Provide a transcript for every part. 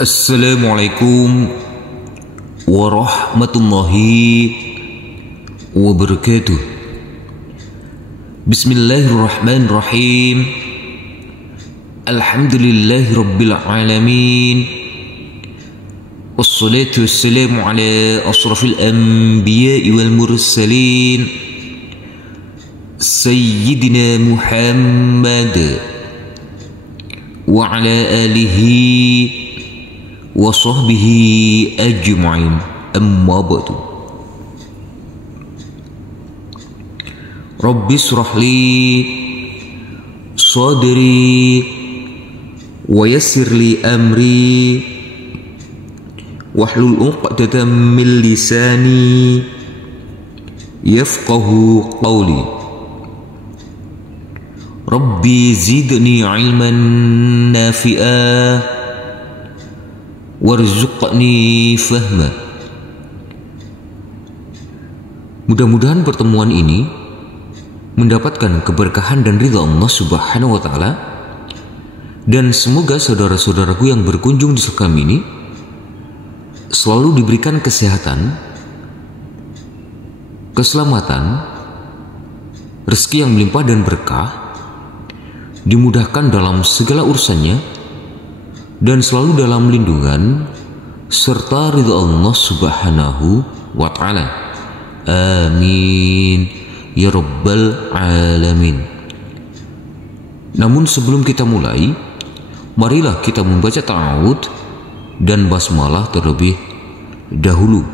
Assalamualaikum warahmatullahi wabarakatuh. Bismillahirrahmanirrahim. Alhamdulillahi rabbil alamin. Wassalatu wassalamu ala asrafil anbiya'i wal mursalin Sayyidina Muhammad wa ala alihi wa sahbihi ajma'in, amma ba'du. Rabbi shrah li sadri wa yassir li amri wahlul 'uqdatam min lisani yafqahu qawli. Rabbi zidni ilman nafi'a warzuqni fahma. Mudah-mudahan pertemuan ini mendapatkan keberkahan dan ridha Allah Subhanahu wa taala, dan semoga saudara-saudaraku yang berkunjung di sekam ini selalu diberikan kesehatan, keselamatan, rezeki yang melimpah dan berkah, dimudahkan dalam segala urusannya, dan selalu dalam lindungan serta ridha Allah Subhanahu wa ta'ala. Amin ya rabbal alamin. Namun sebelum kita mulai, marilah kita membaca ta'awud dan basmalah terlebih dahulu.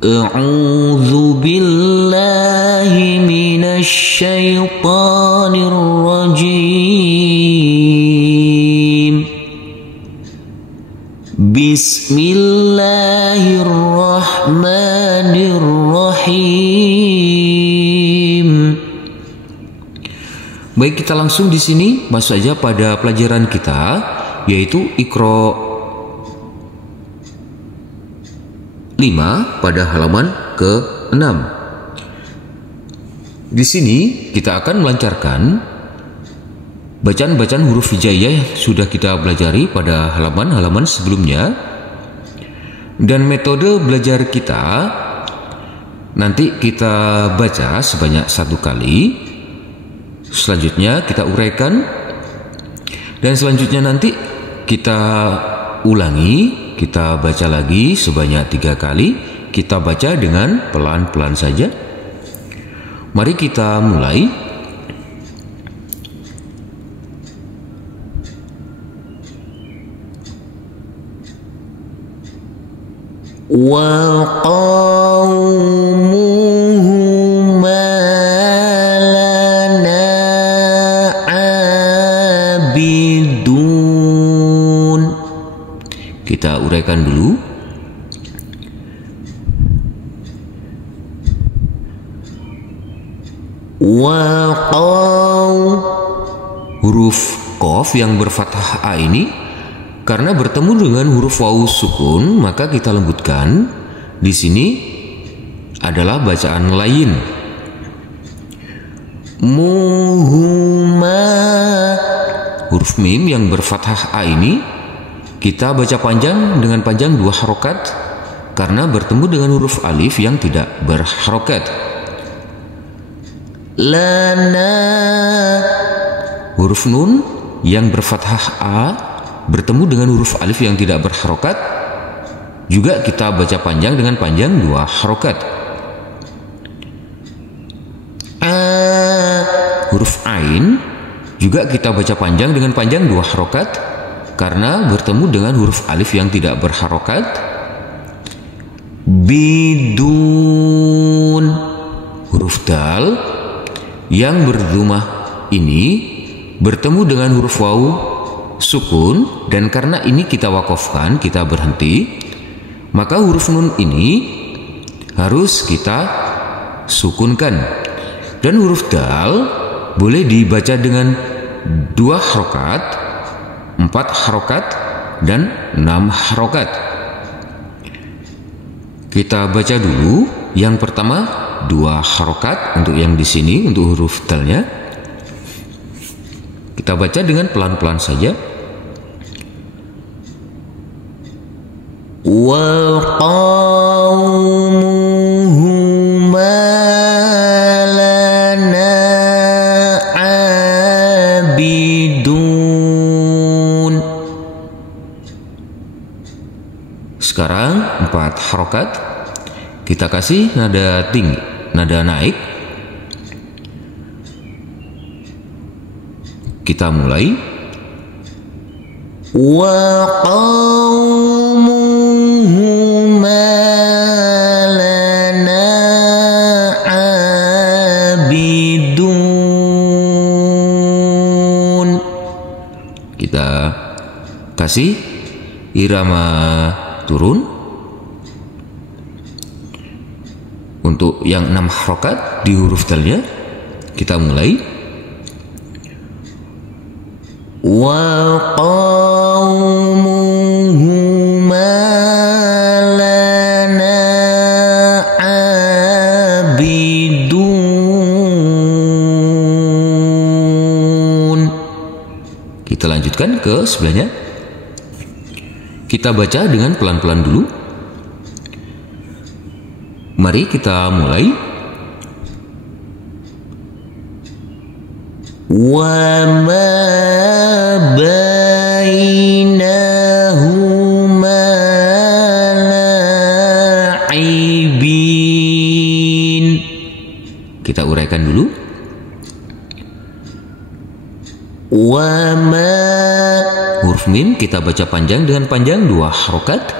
A'udzu billahi minasy syaithanir rajim. Bismillahirrahmanirrahim. Baik, kita langsung di sini masuk saja pada pelajaran kita, yaitu Iqra 5 pada halaman ke-6. Di sini kita akan melancarkan bacaan-bacaan huruf hijaiyah yang sudah kita pelajari pada halaman-halaman sebelumnya. Dan metode belajar kita nanti kita baca sebanyak 1 kali, selanjutnya kita uraikan, dan selanjutnya nanti kita ulangi, kita baca lagi sebanyak 3 kali. Kita baca dengan pelan-pelan saja. Mari kita mulai. Wa qaumuhuma lana abidun. Kita uraikan dulu. Wa qaum, huruf qaf yang berfathah a ini karena bertemu dengan huruf waw sukun, maka kita lembutkan. Di sini adalah bacaan lain. Muhuma, huruf mim yang berfathah a ini kita baca panjang dengan panjang 2 harokat karena bertemu dengan huruf alif yang tidak berharokat. Lana, huruf nun yang berfathah a bertemu dengan huruf alif yang tidak berharokat, juga kita baca panjang dengan panjang 2 harokat. Huruf ain juga kita baca panjang dengan panjang 2 harokat karena bertemu dengan huruf alif yang tidak berharokat. Bidun, huruf dal yang berdhumah ini bertemu dengan huruf waw sukun, dan karena ini kita wakafkan, kita berhenti, maka huruf nun ini harus kita sukunkan. Dan huruf dal boleh dibaca dengan 2 harokat, 4 harokat, dan 6 harokat. Kita baca dulu yang pertama 2 harokat untuk yang di sini, untuk huruf dalnya. Kita baca dengan pelan-pelan saja. Wa qaumuhuma lana abidun. Sekarang 4 harokat. Kita kasih nada tinggi, nada naik. Kita mulai. Wa qaumuhuma lana abidun. Kita kasih irama turun. Untuk yang 6 harokat di huruf dalnya, kita mulai. Wa qaumuhuma lana abidun. Kita lanjutkan ke sebelahnya. Kita baca dengan pelan-pelan dulu. Mari kita mulai. Wa ma bainahuma la'ibin. Kita uraikan dulu. Wa ma, huruf mim kita baca panjang dengan panjang 2 harokat.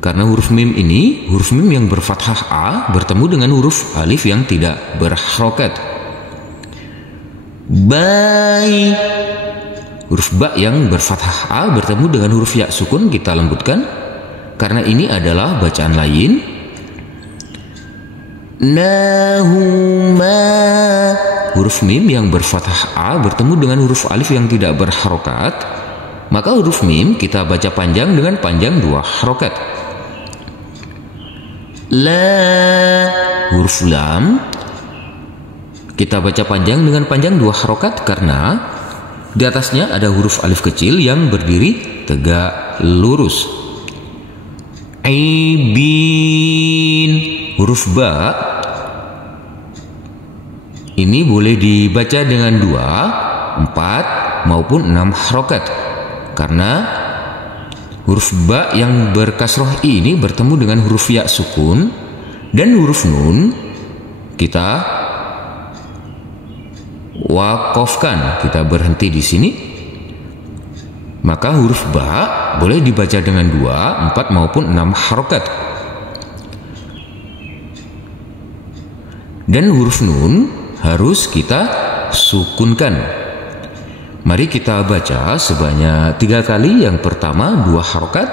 Karena huruf mim ini huruf mim yang berfathah A bertemu dengan huruf alif yang tidak berharokat. bai, Huruf ba yang berfathah A bertemu dengan huruf ya sukun, kita lembutkan karena ini adalah bacaan lain. nahuma, Huruf mim yang berfathah A bertemu dengan huruf alif yang tidak berharokat, maka huruf mim kita baca panjang dengan panjang 2 harokat. la, Huruf lam kita baca panjang dengan panjang 2 harokat karena di atasnya ada huruf alif kecil yang berdiri tegak lurus. ibin, Huruf ba ini boleh dibaca dengan 2, 4 maupun 6 harokat karena huruf ba yang berkasroh ini bertemu dengan huruf ya sukun dan huruf nun kita wakofkan, kita berhenti di sini. Maka huruf ba boleh dibaca dengan 2, 4 maupun 6 harokat. Dan huruf nun harus kita sukunkan. Mari kita baca sebanyak 3 kali. Yang pertama 2 harokat,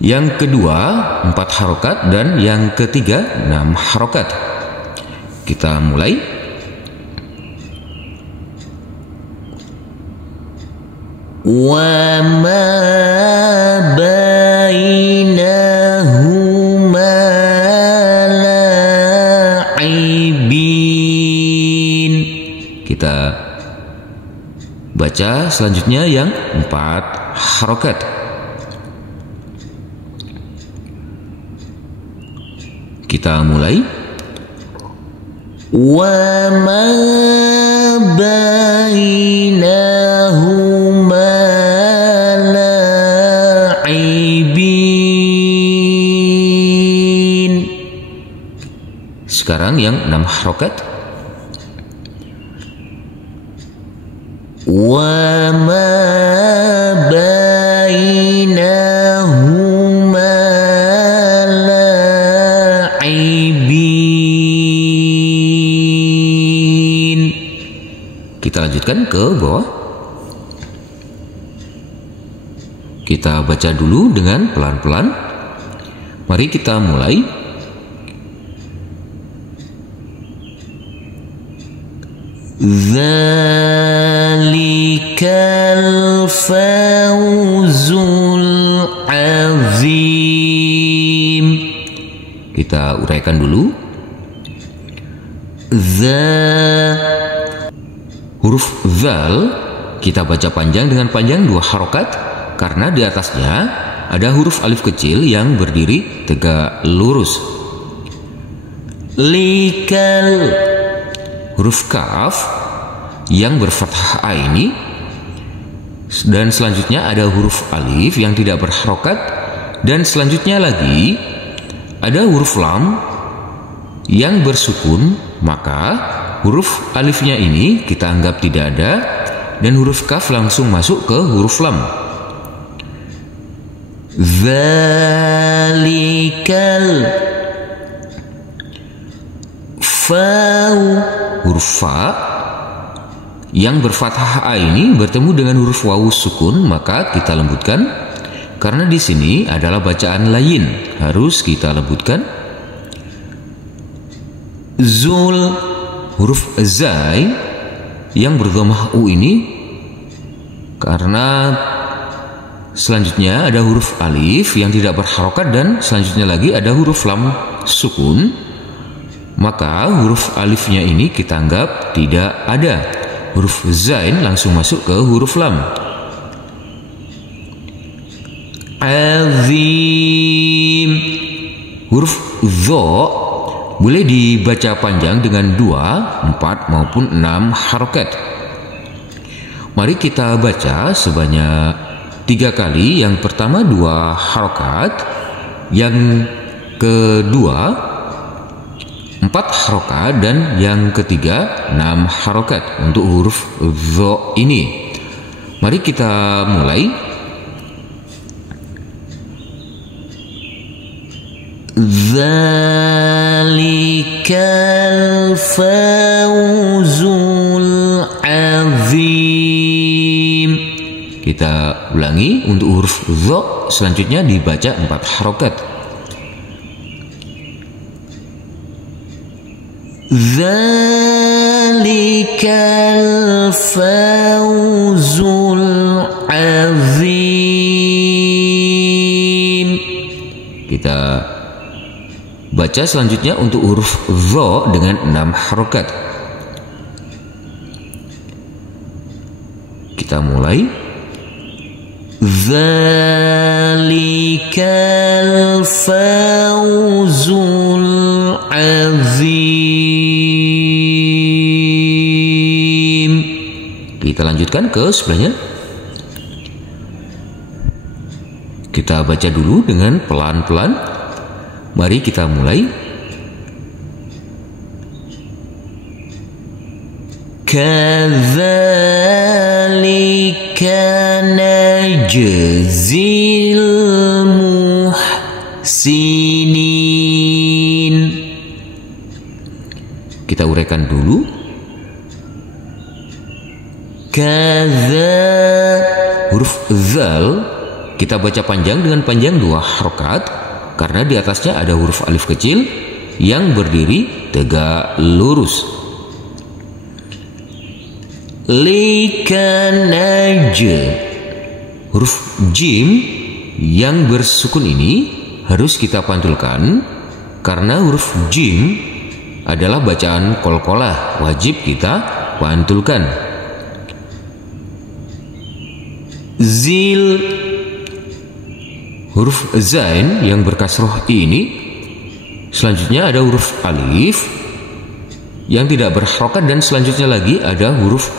yang kedua 4 harokat, dan yang ketiga 6 harokat. Kita mulai. wa ma bainahuma la'ibin. Kita baca selanjutnya yang 4 harokat. Kita mulai. Wa ma bainahuma la'ibin. Sekarang yang 6 harokat. Wa ma bainahuma la'ibin. Kita lanjutkan ke bawah. Kita baca dulu dengan pelan-pelan. Mari kita mulai. Dzalikal fawzul azim. Kita uraikan dulu. Huruf zal kita baca panjang dengan panjang 2 harokat karena di atasnya ada huruf alif kecil yang berdiri tegak lurus. Likal. Huruf kaf yang berfathah a ini, dan selanjutnya ada huruf alif yang tidak berharokat, dan selanjutnya lagi ada huruf lam yang bersukun, maka huruf alifnya ini kita anggap tidak ada dan huruf kaf langsung masuk ke huruf lam. Zalikal. Fau. Huruf fa yang berfathah a ini bertemu dengan huruf wawu sukun, maka kita lembutkan karena di sini adalah bacaan lain, harus kita lembutkan. Zul. Huruf zai yang berdhamah u ini karena selanjutnya ada huruf alif yang tidak berharokat dan selanjutnya lagi ada huruf lam sukun, maka huruf alifnya ini kita anggap tidak ada. Huruf zain langsung masuk ke huruf lam. Azim. Huruf dho boleh dibaca panjang dengan 2, 4 maupun 6 harokat. Mari kita baca sebanyak 3 kali. Yang pertama 2 harokat, yang kedua 4 harokat, dan yang ketiga 6 harokat untuk huruf dho ini. Mari kita mulai. Zalikal fawzul azim. Kita ulangi untuk huruf dho, selanjutnya dibaca 4 harokat. Zalikal fawzul azim. Kita baca selanjutnya untuk huruf dho dengan 6 harokat. Kita mulai. Zalikal fawzul azim. Kita lanjutkan ke sebelahnya. Kita baca dulu dengan pelan-pelan. Mari kita mulai. Kadzalika najzil muhsinin. Kita uraikan dulu. Huruf zal kita baca panjang dengan panjang 2 harokat karena di atasnya ada huruf alif kecil yang berdiri tegak lurus. Likanaj. Huruf jim yang bersukun ini harus kita pantulkan karena huruf jim adalah bacaan qalqalah, wajib kita pantulkan. Zil. Huruf zain yang berkasroh ini, selanjutnya ada huruf alif yang tidak berharokat dan selanjutnya lagi ada huruf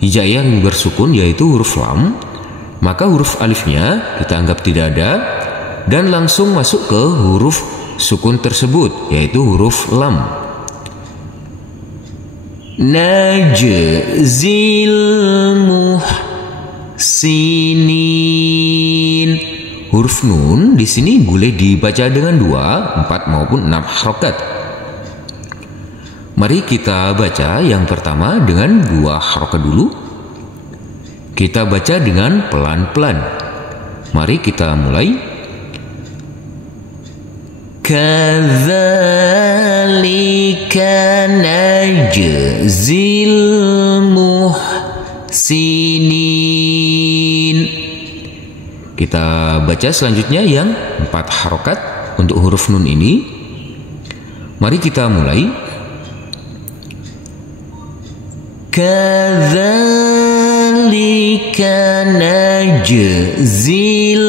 hijaiyah yang bersukun yaitu huruf lam, maka huruf alifnya kita anggap tidak ada dan langsung masuk ke huruf sukun tersebut yaitu huruf lam. Najzil muhsinin. Huruf nun di sini boleh dibaca dengan 2, 4 maupun 6 harokat. Mari kita baca yang pertama dengan 2 harokat dulu. Kita baca dengan pelan-pelan. Mari kita mulai. Kadzalika najzil muhsinin. Kita baca selanjutnya yang 4 harokat untuk huruf nun ini. Mari kita mulai. Kadzalika najzil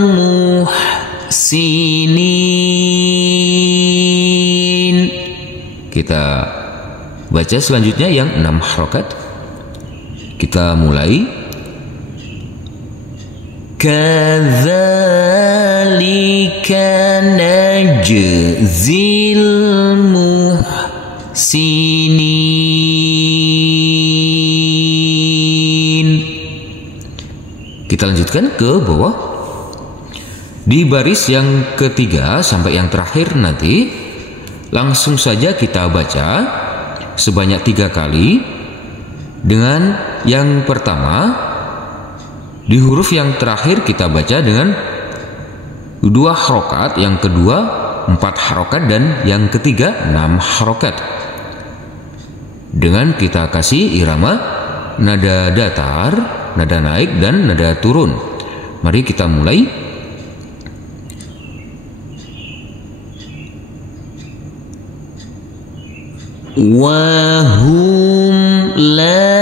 muhsinin. Kita baca selanjutnya yang 6 harokat. Kita mulai. Kadzalika najzil muhsinin. Kita lanjutkan ke bawah. Di baris yang ketiga sampai yang terakhir nanti langsung saja kita baca sebanyak 3 kali. Dengan yang pertama, di huruf yang terakhir kita baca dengan 2 harokat, yang kedua 4 harokat, dan yang ketiga 6 harokat. Dengan kita kasih irama nada datar, nada naik, dan nada turun. Mari kita mulai. Wahum la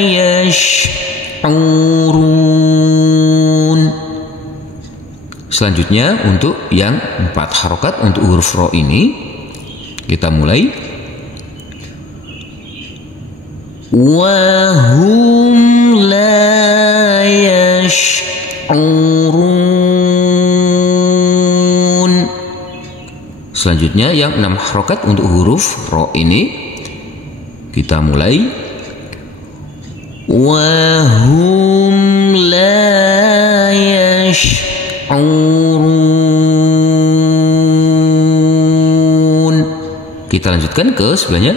yash'urun. Selanjutnya untuk yang 4 harokat untuk huruf ro ini kita mulai. Wahum la yash'urun. Selanjutnya yang 6 harokat untuk huruf ro ini kita mulai. Wahum la yash'urun. Kita lanjutkan ke sebelahnya.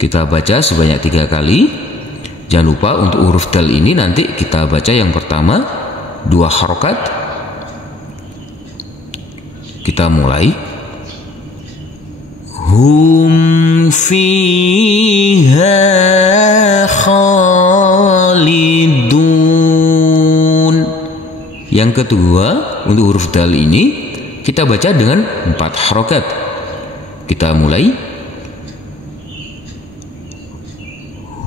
Kita baca sebanyak 3 kali. Jangan lupa untuk huruf dal ini nanti kita baca yang pertama 2 harokat. Kita mulai. Hum fiha khalidun. Yang kedua untuk huruf dal ini kita baca dengan 4 harokat. Kita mulai.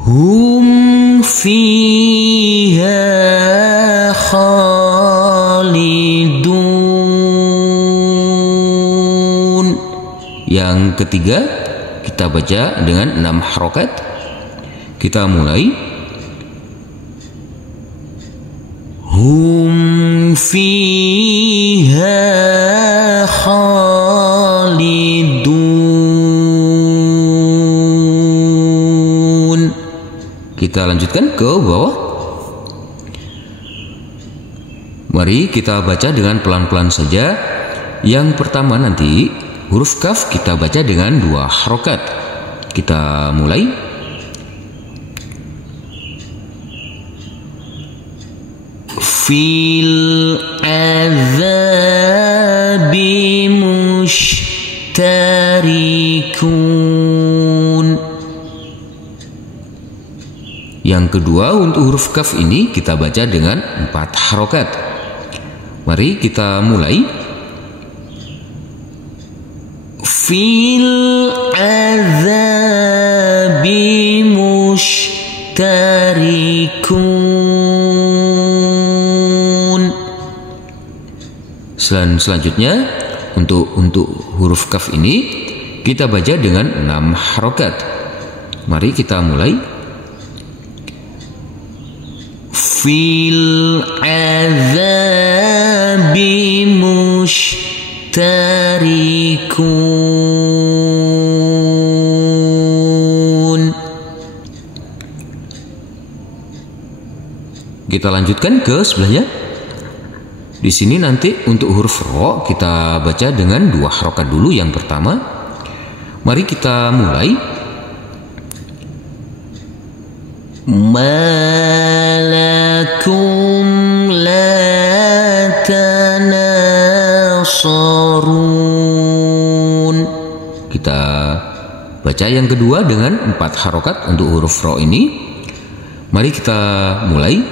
Hum fiha khalidun. Yang ketiga kita baca dengan 6 harokat. Kita mulai. Hum fiha khalidun. Kita lanjutkan ke bawah. Mari kita baca dengan pelan-pelan saja. Yang pertama nanti huruf kaf kita baca dengan 2 harokat. Kita mulai. Fil azabi mushtarikun. Yang kedua untuk huruf kaf ini kita baca dengan 4 harokat. Mari kita mulai. Fil azabi mushtarikun. Selanjutnya untuk huruf kaf ini kita baca dengan 6 harokat. Mari kita mulai. Fil azabi mushtarikun. Kita lanjutkan ke sebelahnya. Di sini nanti untuk huruf ro kita baca dengan 2 harokat dulu. Yang pertama, mari kita mulai. Malakum la tanasarun. Kita baca yang kedua dengan 4 harokat untuk huruf ro ini. Mari kita mulai.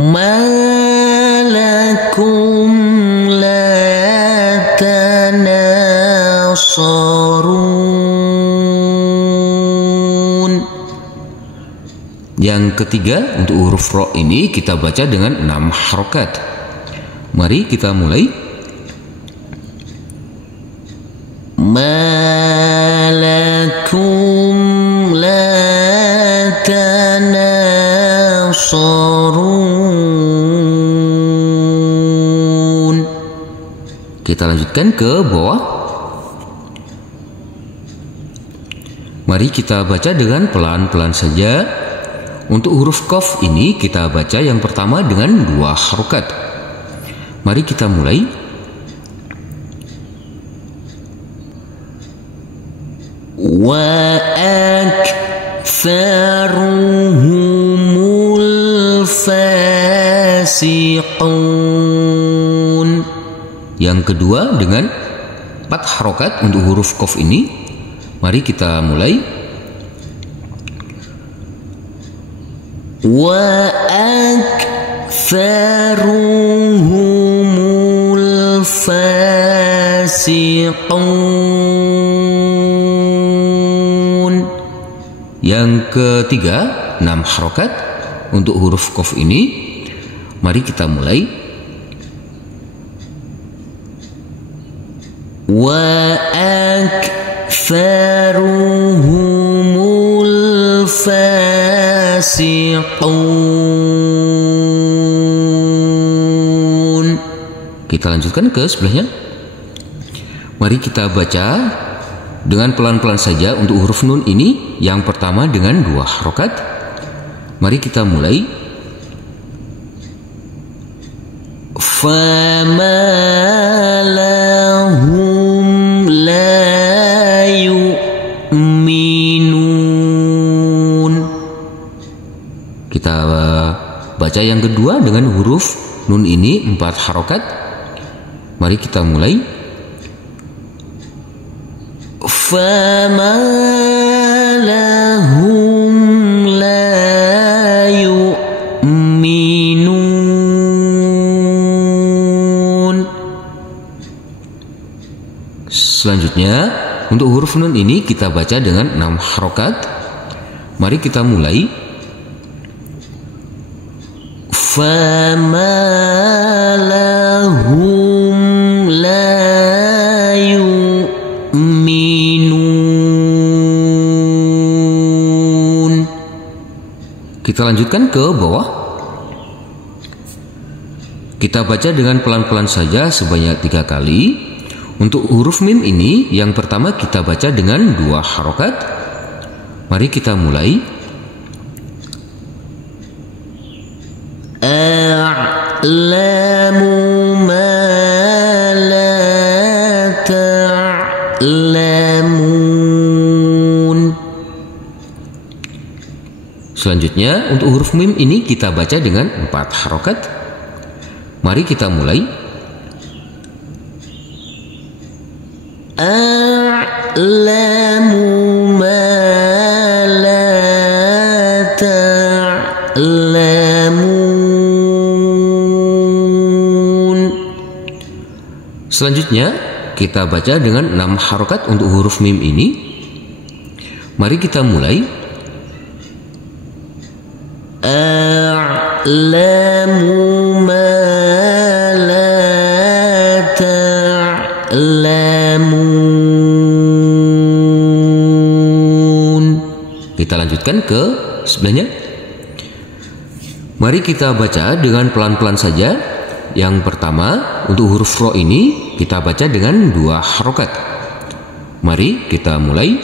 Malakum la tanasarun. tanasarun. Kita baca yang kedua dengan 4 harokat untuk huruf ro ini. Mari kita mulai. Malakum la tanasarun. Malakum la tanasarun. Kita baca yang kedua dengan 4 harokat untuk huruf ro ini. Mari kita mulai. Malakum la tanasarun. Malakum la tanasarun. Malakum la tanasarun. Malakum la tanasarun. Yang ketiga, untuk huruf ro ini kita baca dengan 6 harokat. Mari kita mulai. Malakum la tanasarun. Kita lanjutkan ke bawah. Mari kita baca dengan pelan-pelan saja. Untuk huruf qaf ini kita baca yang pertama dengan 2 harokat. Mari kita mulai. Wa aktsaruhumul fasiqun. Yang kedua dengan 4 harokat untuk huruf qaf ini. Mari kita mulai. Wa aktsaruhumul fasiqun. Yang ketiga 6 harokat untuk huruf qaf ini. Mari kita mulai. Wa aktsaruhumul fasiqun. Kita lanjutkan ke sebelahnya. Mari kita baca dengan pelan-pelan saja untuk huruf nun ini. Yang pertama dengan 2 harokat. Mari kita mulai. Fama lahum la yu'minun. Kita baca yang kedua dengan huruf nun ini 4 harokat. Mari kita mulai. Fama lahum la yu'minun. Selanjutnya untuk huruf nun ini kita baca dengan 6 harokat. Mari kita mulai. Fama lahum la yu'minun. Kita lanjutkan ke bawah. Kita baca dengan pelan-pelan saja sebanyak 3 kali. Untuk huruf mim ini yang pertama kita baca dengan 2 harokat. Mari kita mulai. A'lamu ma la ta'lamun. Selanjutnya untuk huruf mim ini kita baca dengan 4 harokat. Mari kita mulai. A'lamu ma la ta'lamun. Selanjutnya kita baca dengan 6 harokat untuk huruf mim ini. Mari kita mulai. A'lamu ma la ta'lamun. Kita lanjutkan ke sebelahnya. Mari kita baca dengan pelan-pelan saja. Yang pertama untuk huruf ro ini kita baca dengan 2 harokat. Mari kita mulai.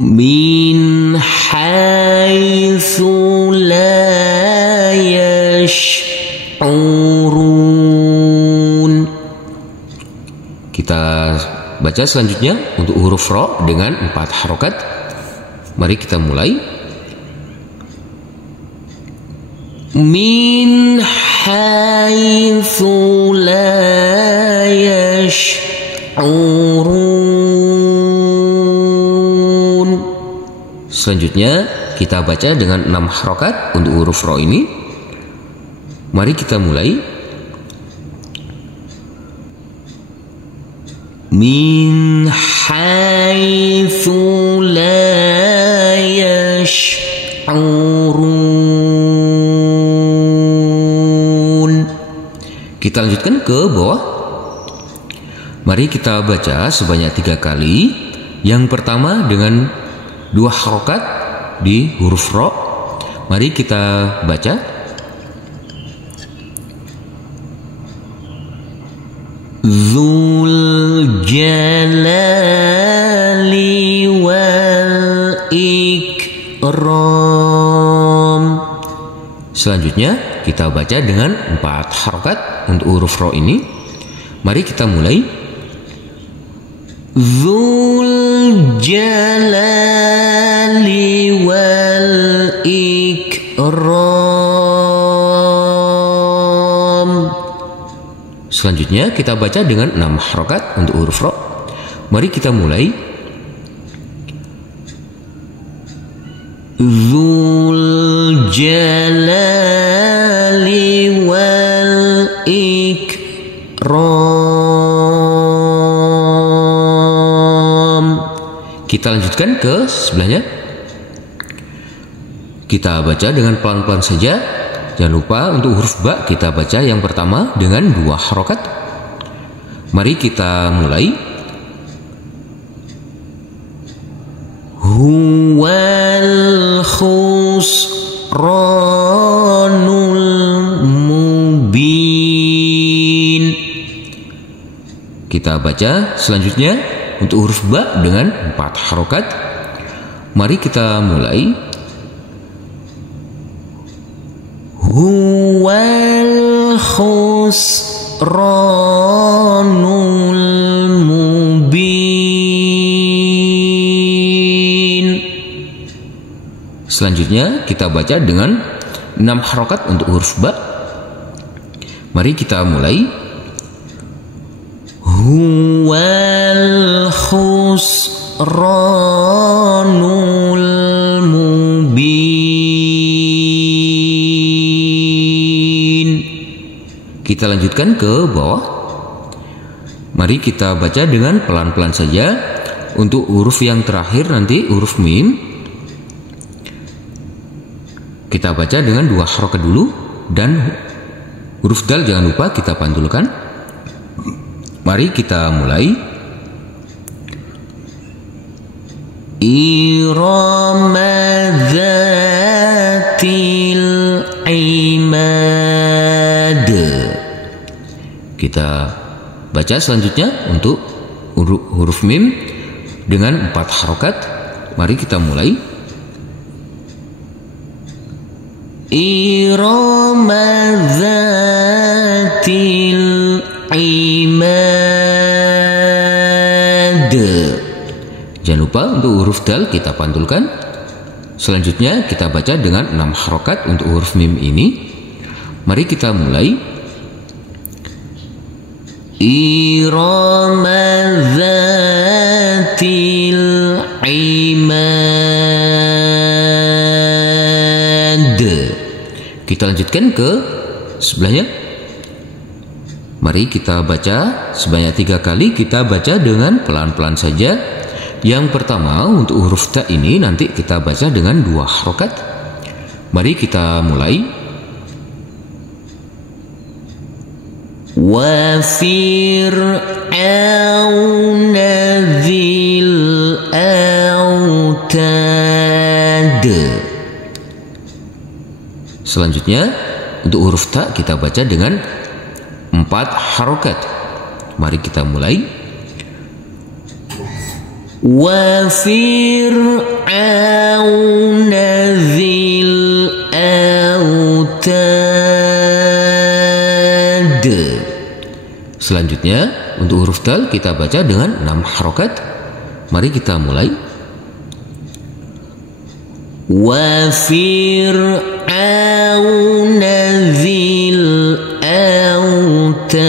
Min haitsu la yash'urun. Kita baca selanjutnya untuk huruf ro dengan 4 harokat. Mari kita mulai. Min haitsu la yash'urun. Selanjutnya kita baca dengan 6 harokat untuk huruf ro ini. Mari kita mulai. Min haitsu la lanjutkan ke bawah. Mari kita baca sebanyak 3 kali. Yang pertama dengan 2 harokat di huruf ro. Mari kita baca. Dzul jalali wal ikram. Selanjutnya kita baca dengan 4 harokat untuk huruf ro ini. Mari kita mulai. Dzul jalali wal ikram. Selanjutnya kita baca dengan 6 harokat untuk huruf ro. Mari kita mulai. Dzul jalali wal ikram. Kita lanjutkan ke sebelahnya. Kita baca dengan pelan-pelan saja. Jangan lupa untuk huruf ba kita baca yang pertama dengan 2 harokat. Mari kita mulai. Huwal khusranul mubin. Kita baca selanjutnya untuk huruf ba dengan 4 harokat. Mari kita mulai. Huwal khusranul mubin. Selanjutnya kita baca dengan 6 harokat untuk huruf ba. Mari kita mulai. Huwal khusranul mubin. Kita lanjutkan ke bawah. Mari kita baca dengan pelan-pelan saja. Untuk huruf yang terakhir nanti huruf mim. Kita baca dengan 2 harokat dulu. Dan huruf dal jangan lupa kita pantulkan. Mari kita mulai. Irama dzatil imad. Kita baca selanjutnya untuk huruf mim dengan 4 harokat. Mari kita mulai. Irama dzatil imad. Jangan lupa untuk huruf dal kita pantulkan. Selanjutnya kita baca dengan 6 harokat untuk huruf mim ini. Mari kita mulai. Irama dzatil imad. Kita lanjutkan ke sebelahnya. Mari kita baca sebanyak 3 kali. Kita baca dengan pelan-pelan saja. Yang pertama untuk huruf ta ini nanti kita baca dengan 2 harokat. Mari kita mulai. Wa fir'auna dzil autad. Selanjutnya untuk huruf ta kita baca dengan 4 harokat. Mari kita mulai. Wa fir'auna dzil autad. Selanjutnya untuk huruf dal kita baca dengan 6 harokat. Mari kita mulai. Wa fir'auna dzil autad.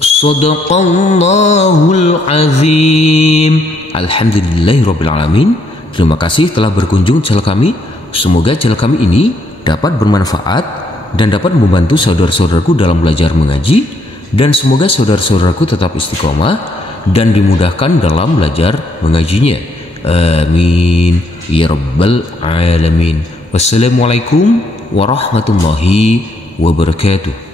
Shadaqallahul azim. Alhamdulillahirrabbilalamin. Terima kasih telah berkunjung channel kami. Semoga channel kami ini dapat bermanfaat dan dapat membantu saudara-saudaraku dalam belajar mengaji, dan semoga saudara-saudaraku tetap istiqomah dan dimudahkan dalam belajar mengajinya. Amin ya rabbal alamin. Wassalamualaikum warahmatullahi wabarakatuh.